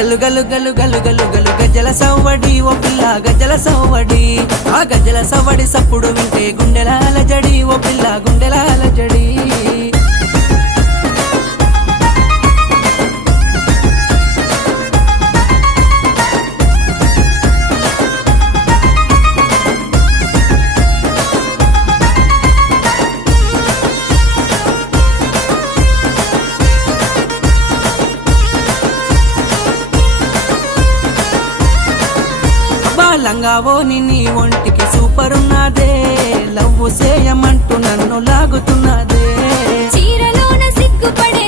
గల్లు గల్లు గల్లు గల్లు గల్లు గల్లు గజ్జల సవ్వడి ఓ పిల్ల గజ్జల సవ్వడి ఆ గజ్జల సవ్వడి సప్పుడు వింటే గుండెల అలజడి ఓ పిల్ల గుండెల అలజడి లంగావో నీ ఒంటికి సూపర్ ఉన్నదే లవ్వు చేయమంటూ నన్ను లాగుతున్నదే చీరలోన సిగ్గుపడే